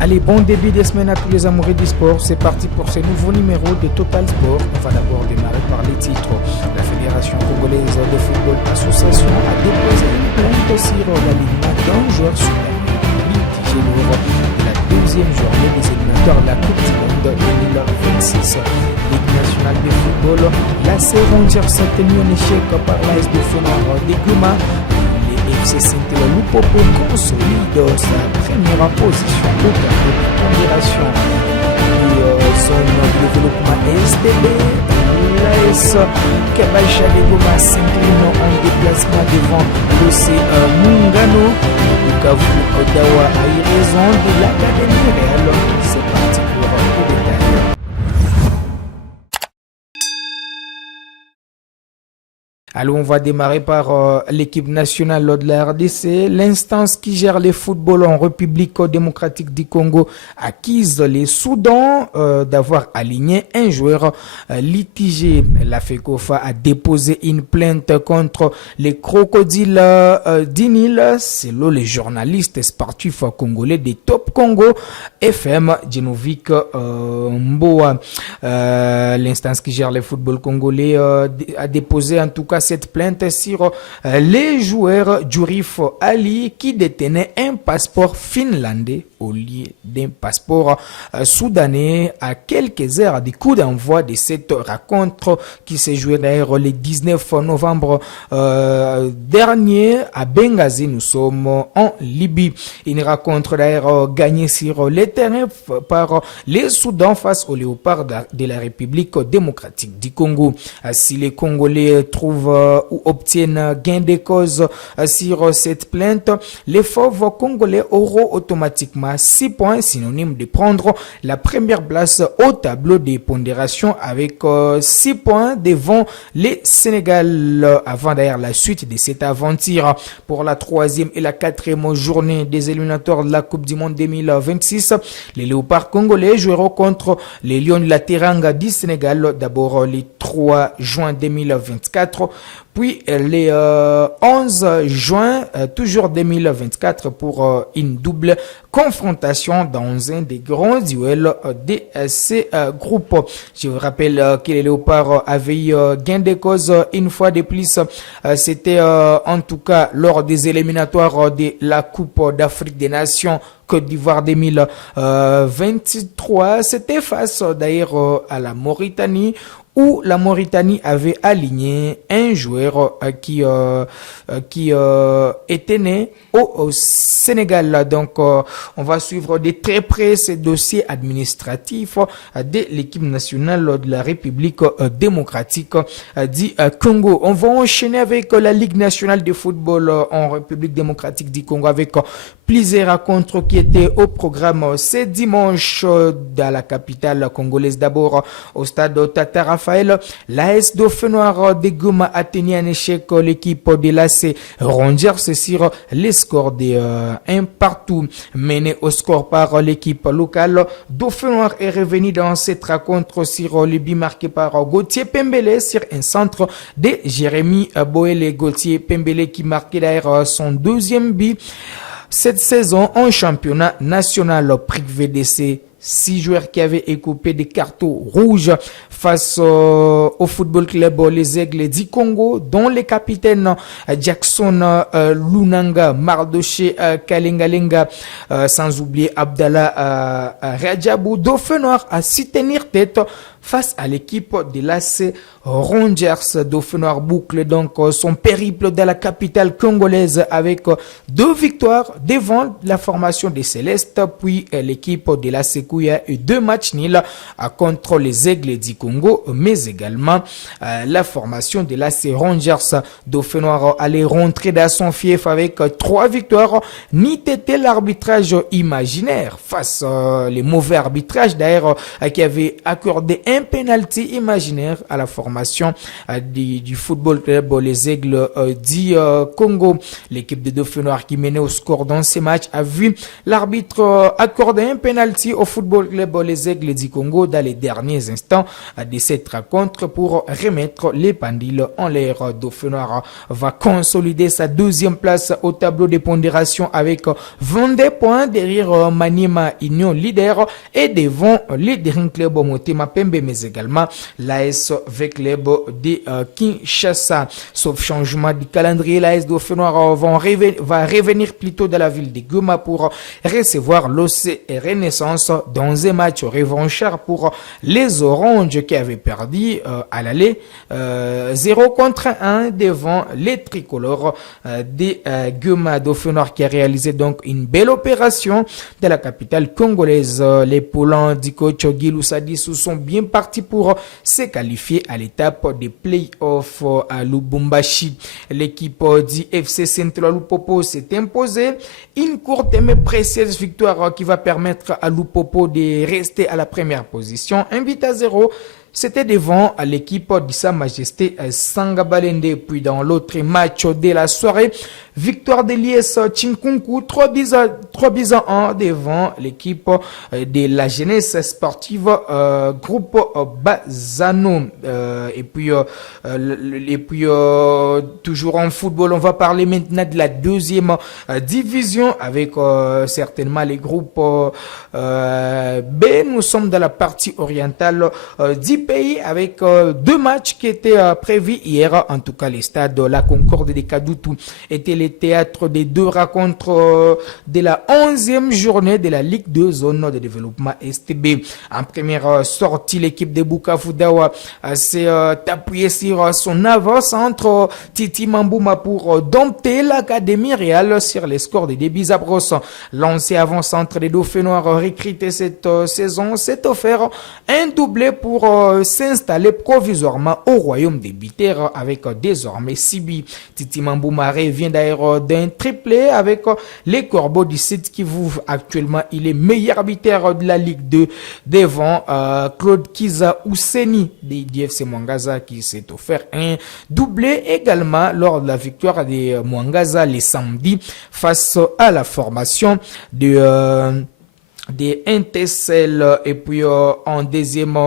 Allez, bon début de semaine à tous les amoureux du sport. C'est parti pour ce nouveau numéro de Total Sport. On va d'abord démarrer par les titres. La Fédération congolaise de football association a déposé une plainte sur l'alignement d'un joueur sur litigé lors de la deuxième journée des éliminatoires de la Coupe du Monde 2026. Ligue nationale de football, la Rangers s'est tenue en échec par l'AS de Fonor de Goma. FC Saint-Lupopo consolide sa première position au tableau de pondération. Son développement STB, l'AS Kabaisha de Goma s'incline en déplacement devant l'OC Mungano. Bukavu Odawa a eu raison de l'Académie réelle. C'est parti pour le détail. Alors on va démarrer par l'équipe nationale de la RDC. L'instance qui gère le football en République démocratique du Congo accuse les Soudans d'avoir aligné un joueur litigé. La FECOFA a déposé une plainte contre les crocodiles du Nil. Selon les journalistes sportifs congolais des Top Congo FM, Djinovic Mboa. L'instance qui gère le football congolais a déposé en tout cas cette plainte sur les joueurs Djurif Ali qui détenaient un passeport finlandais au lieu d'un passeport soudanais à quelques heures du coup d'envoi de cette rencontre qui s'est jouée d'ailleurs le 19 novembre dernier à Benghazi. Nous sommes en Libye. Une rencontre d'ailleurs gagnée sur le terrain par les Soudans face aux léopards de la République démocratique du Congo. Si les Congolais trouvent ou obtiennent gain de cause sur cette plainte, les fauves congolais auront automatiquement 6 points, synonyme de prendre la première place au tableau des pondérations avec 6 points devant les Sénégal avant d'ailleurs la suite de cette aventure. Pour la 3e et la 4e journée des éliminatoires de la Coupe du Monde 2026, les léopards congolais joueront contre les Lions de la Teranga du Sénégal d'abord le 3 juin 2024, puis les 11 juin, toujours 2024, pour une double confrontation dans un des grands duels de ces groupes. Je vous rappelle que les léopards avaient eu gain de cause une fois de plus. C'était en tout cas lors des éliminatoires de la Coupe d'Afrique des Nations Côte d'Ivoire 2023. C'était face d'ailleurs à la Mauritanie, où la Mauritanie avait aligné un joueur qui était né au Sénégal. Donc, on va suivre de très près ces dossiers administratifs de l'équipe nationale de la République démocratique du Congo. On va enchaîner avec la Ligue nationale de football en République démocratique du Congo avec plusieurs rencontres qui étaient au programme ce dimanche dans la capitale congolaise. D'abord, au stade Tata Raphaël, l'AS Dauphin Noir de Goma a tenu un échec l'équipe de l'AC Rangers sur les scores de 1 partout. Mené au score par l'équipe locale, Dauphin Noir est revenu dans cette rencontre sur le but marqué par Gauthier Pembele sur un centre de Jérémy Boele. Gauthier Pembele qui marquait d'ailleurs son 2e but cette saison en championnat national privé de ces 6 joueurs qui avaient écopé des cartons rouges face au football club Les Aigles du Congo, dont les capitaines Jackson Lunanga, Mardoché Kalengalenga, sans oublier Abdallah Rajabou. Dauphin Noir a su tenir tête face à l'équipe de l'AC Rangers. Dauphin Noir boucle donc son périple dans la capitale congolaise avec 2 victoires devant la formation des Célestes, puis l'équipe de l'AC Kouya et 2 matchs nuls contre les Aigles du Congo, mais également la formation de l'AC Rangers. Dauphin Noir allait rentrer dans son fief avec 3 victoires. Ni était l'arbitrage imaginaire face les mauvais arbitrages d'ailleurs qui avait accordé un penalty imaginaire à la formation du football club Les Aigles du Congo. L'équipe de Dauphin Noir qui menait au score dans ces matchs a vu l'arbitre accorder un penalty au Football Club Les Aigles du Congo dans les derniers instants de cette rencontre pour remettre les pendules en l'air. Dauphin Noir va consolider sa deuxième place au tableau de pondération avec 22 points derrière Maniema Union leader et devant les Daring Club Motema Pembe, mais également l'AS V Club de Kinshasa. Sauf changement du calendrier, l'AS Dauphin Noir va revenir plutôt dans la ville de Goma pour recevoir l'OC Renaissance dans un match revanchard pour les Oranges qui avaient perdu à l'aller 0 contre 1 devant les tricolores de Goma. Dauphin Noir qui a réalisé donc une belle opération de la capitale congolaise. Les Poulans du coach Guilou Sadissou sont bien partis pour se qualifier à l'étape des play-offs à Lubumbashi. L'équipe du FC Central Lupopo s'est imposée une courte mais précieuse victoire qui va permettre à Lupopo de rester à la première position. 1-0. C'était devant l'équipe de Sa Majesté Sangabalende. Puis dans l'autre match de la soirée, victoire de l'IS Chinkunku, 3 buts à 1 devant l'équipe de la jeunesse sportive groupe Bazano. Et puis toujours en football, on va parler maintenant de la deuxième division avec certainement les groupes B. Nous sommes dans la partie orientale du pays avec deux matchs qui étaient prévus hier. En tout cas, les stades La Concorde de Kadoutou étaient les théâtres des deux rencontres de la 11e journée de la Ligue 2 Zone de développement STB. En première sortie, l'équipe de Bukavu Dawa s'est appuyée sur son avance entre Titi Mambouma pour dompter l'Académie Réal sur les scores des débits à brosse. Lancé avant-centre des Dauphins Noirs recruté cette saison, s'est offert un doublé pour s'installer provisoirement au royaume des Bitères avec désormais Sibi. Titi Mambouma vient d'ailleurs d'un triplé avec les Corbeaux du site qui vous actuellement il est meilleur arbitre de la Ligue 2 devant Claude Kiza Ousseni du FC Mwangaza qui s'est offert un doublé également lors de la victoire de Mwangaza les samedis face à la formation de des NTCL. Et puis en deuxième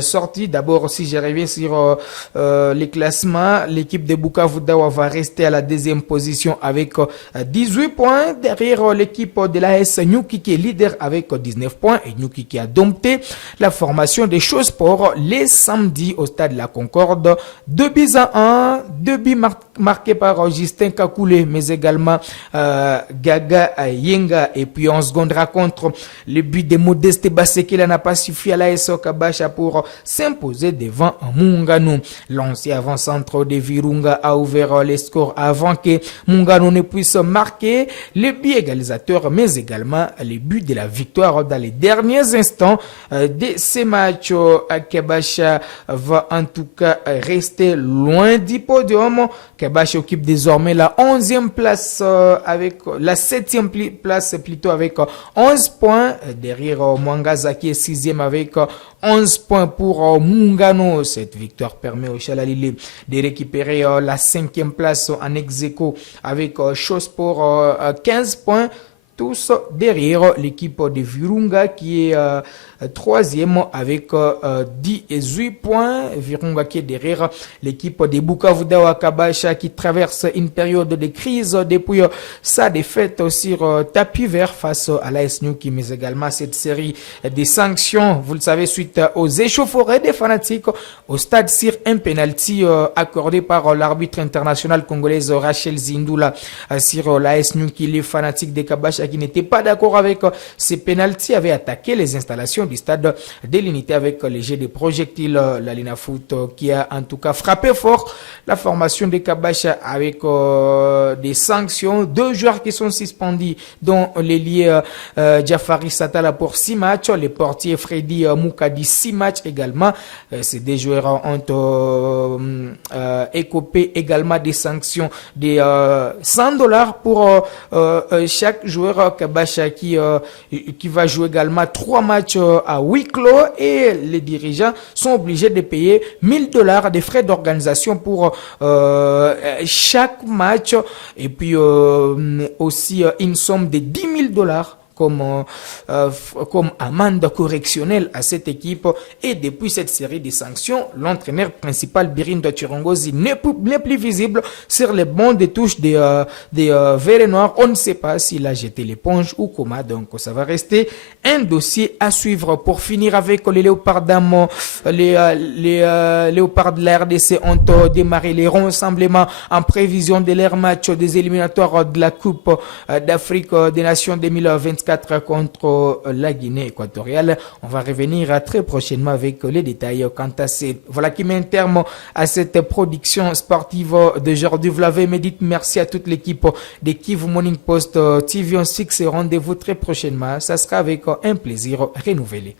sortie, d'abord si je reviens sur les classements, l'équipe de Bukavu Dawa va rester à la deuxième position avec 18 points derrière l'équipe de l'AS Nyuki qui est leader avec 19 points et Nyuki qui a dompté la formation des Show Sports les samedis au stade La Concorde. 2 buts à 1, 2 buts marqués par Justin Kakoulé mais également Gaga Yenga. Et puis en seconde rencontre, le but de Modeste Basekela n'a pas suffi à l'AS Kabasha pour s'imposer devant Mungano. Lancé avant-centre de Virunga a ouvert les scores avant que Mungano ne puisse marquer le but égalisateur, mais également le but de la victoire dans les derniers instants de ces matchs. Kabasha va en tout cas rester loin du podium. Kabasha occupe désormais la 11e place avec la 7e place plutôt avec 11 points. Derrière Mwangaza qui est 6e avec 11 points pour Mungano. Cette victoire permet au Chalalile de récupérer la 5e place en ex-aequo avec Shosport 15 points. Tous derrière l'équipe de Virunga qui est 3e avec 18 points. Virunga qui est derrière l'équipe de Bukavu Dawa Kabasha qui traverse une période de crise depuis sa défaite sur tapis vert face à l'AS Nyuki, mais également cette série de sanctions, vous le savez, suite aux échauffourées des fanatiques au stade sur un penalty accordé par l'arbitre international congolaise Rachel Zindula sur l'AS Nyuki. Les fanatiques de Kabasha qui n'étaient pas d'accord avec ces pénaltys avaient attaqué les installations du stade de l'unité avec les jets de projectiles. La Lina Foot qui a en tout cas frappé fort la formation de Kabasha avec des sanctions. 2 joueurs qui sont suspendus dont l'ailier Jafari Satala pour 6 matchs, les portiers Freddy Moukadi 6 matchs également. Ces 2 joueurs ont écopé également des sanctions de $100 pour chaque joueur. Kabasha qui va jouer également 3 matchs à huis clos et les dirigeants sont obligés de payer $1000 de frais d'organisation pour chaque match et puis aussi une somme de $10 000 comme amende correctionnelle à cette équipe. Et depuis cette série de sanctions, l'entraîneur principal Birindo Chirongozi n'est plus visible sur les bancs de touche des Verts et Noirs. On ne sait pas s'il a jeté l'éponge ou comment. Donc ça va rester un dossier à suivre. Pour finir avec les Léopards d'Amont, les Léopards de la RDC ont démarré les rassemblements en prévision de leur match des éliminatoires de la Coupe d'Afrique des Nations 2024 contre la Guinée équatoriale. On va revenir très prochainement avec les détails quant à ces. Voilà qui met un terme à cette production sportive d'aujourd'hui. Vous l'avez médité. Merci à toute l'équipe de Kivu Morning Post TV. On se fixe rendez-vous très prochainement. Ça sera avec un plaisir renouvelé.